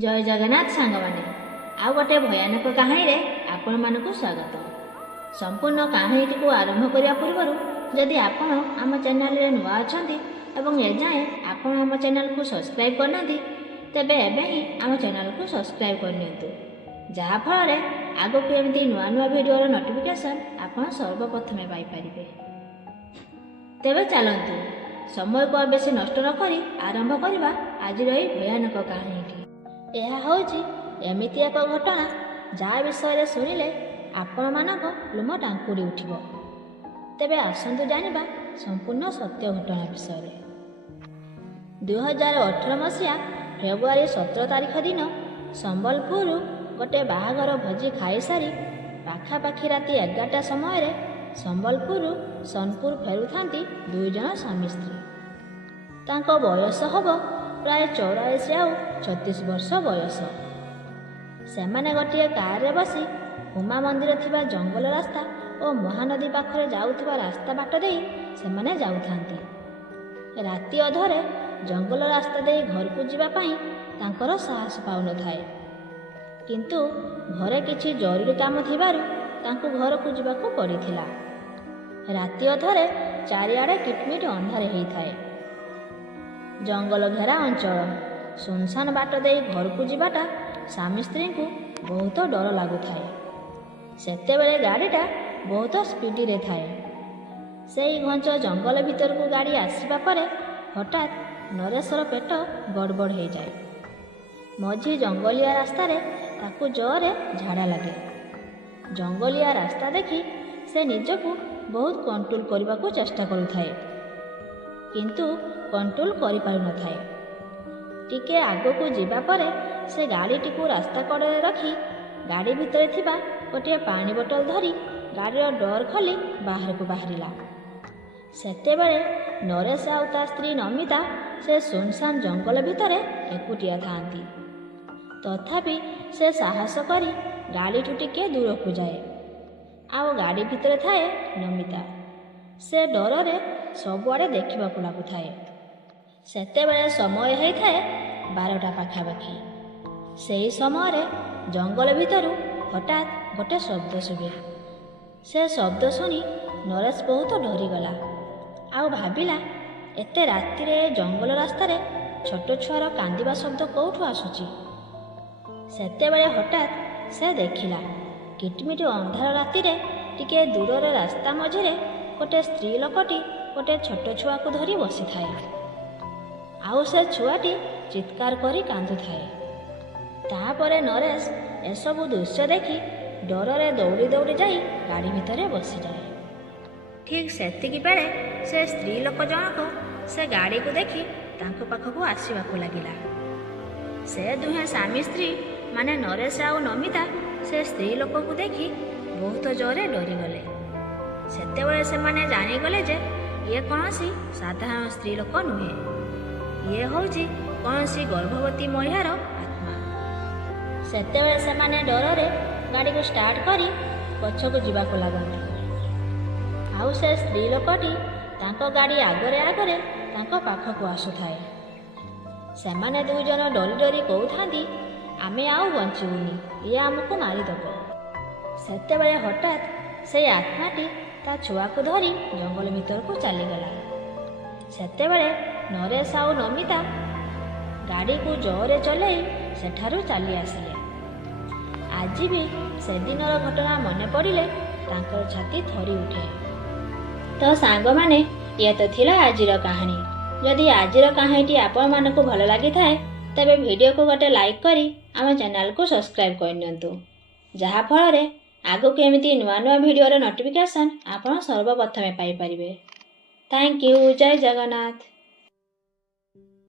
जय जगन्नाथ सांग माने आउ गोटे भयानक कहानी रे आपण मानकु स्वागत। संपूर्ण कहानी टी आरंभ करिया पूर्व जदि आपण आम चैनल रे नुआ अछंती एवं एजाए आपण आम चैनल को सब्सक्राइब करनांती तेबे एबे ही आम चैनल को सब्सक्राइब करनियंतु जहा फल आगो को एमती नुआ नुआ वीडियो नोटिफिकेशन आपण सर्वप्रथमे पाई परिबे। तेबे चलंतु समय को बेसी नष्ट न करी आरंभ करिबा आज रही भयानक कहानी। यह होची एमिति एक घटना जहाँ विषय शुणिले आपण मानक लुम टांकुरी उठिब। तेबे आसंतु जानिबा संपूर्ण सत्य घटना विषय। 2018 मसीहा फेब्रुआरी 17 तारिख दिन संबलपुर गोटे बाहाघर भोजी खाई सारी पाखापाखि राति 11टा समय संबलपुर सोनपुर फेरुथांती दुई जन स्वामी स्त्री। तांको बयस हब प्राय 84 आउ 36 वर्ष बयस। सेमाने गोटे कार रे बसी उमा मंदिर थिबा जंगल रास्ता और महानदी पाखरे जाउथिबा रास्ता बाट दे सेमाने जाउथांती। राति अधरे जंगल रास्ता दे घर को जीवा पाई तांकर साहस पाउ न थाए, किंतु घरे किछि जरूरी काम थिबारु तांको घर को जीवा को पड़िथिला। राति अधरे चारिआडे किटमिट अंधारे हेई थाए। जंगल घेरा अंचल सुनसान बाट दे घर को जीवाटा स्वामी स्त्री को बहुत डर लगुए। सेतेबेले गाड़ीटा बहुत स्पीड रे थाए। से घंच जंगल भीतर को गाड़ी आसवा परे हठात नरेशर पेट गड़बड़ हो जाए। मझी जंगलिया रास्ता रे ताकू जोरे झाड़ा लगे। जंगलिया रास्ता देखी से निजको बहुत कंट्रोल करने को चेष्टा करुथाए, किंतु कंट्रोल करि पारु न थाए। टिके आगो को जीवा परे से गाड़ीटी को रास्ता कड़े रखी गाड़ी भितर थिबा गोटे पानी बोतल धरी गाड़ीर डोर खोली बाहर को बाहरिला। सेतेबेले नरेश आउ ता स्त्री नमिता से सुनसान जंगल भितर एकुटिया थांती। तथापि से साहस करी गाड़ी टिके दूर को जाए। आउ गाड़ी भितर थाए नमिता। से डर रे सबुआड़े देखा लगुए। सेतेबेले समय होता है 12टा पाखापाखि। से समय जंगल भितरु हठात गोटे शब्द शुभे। से शब्द शुणी नरेश बहुत डरीगला। आउ भाविला एते राति रे जंगल रास्ता रे छोट छुआर कांदिबा शब्द कौठु आसुची। सेतेबेले हठात से देखिला किटमिट अंधार राति रे टिके दूर रे रास्ता मझिरे गोटे स्त्री लोकटी गोटे छोट छुआ को धरी बसी थाए। आउ से छुआटी चित्कार करी कांदु थाए। तापरे नरेश एसबु दृश्य देखी डर रे दौड़ी दौड़ी जाई गाड़ी भितर बसी जाए। ठीक सेतिकी बेले से स्त्री लोक जनक से गाड़ी को देखी तांको पाखकु आसीबाकु लागिला। से दुहे स्वामी स्त्री माने नरेश आउ नमिता से स्त्री लोक को देखी बहुत जोरे डरी गले। सेतेबेले से माने जानी गले जे ये कौनसी साधारण स्त्री लोक नुहे, ये होची कौनसी गर्भवती महिलार आत्मा। सेतेबेले से माने डर रे गाड़ी को स्टार्ट करी पछकु जीवाको लागंती। आउ से स्त्री लोकटी तांको गाड़ी आगरे आगरे तांको पाखकु आसुथाए। सेमाने दुई जन डरी डरी कहउथांती आमे आउ बंचिबुनी, ये आमको मारिदेब। सेतेबेले हठात से आत्माटी ता छुआ को धरी जंगल भीतर को चलीगला। सेतेबेले नरेश आउ नमिता गाड़ी को जोरे चलई सेठारु चली आसिले। आज भी से दिनर घटना मने पड़िले तांकर छाती थरी उठे। तो सांग माने ये तो थिला आजिर कहानी। जदि आजिर कहानीटी आपण मानकु भल लागि थाए तेबे वीडियो को गोटे लाइक करी आम चैनल को सब्सक्राइब करनियंतु, जहा फल रे आगो को एमिति नुआ नुआ वीडियो नोटिफिकेशन आपण सर्वप्रथमे पाई परिबे। Thank you. जय जगन्नाथ।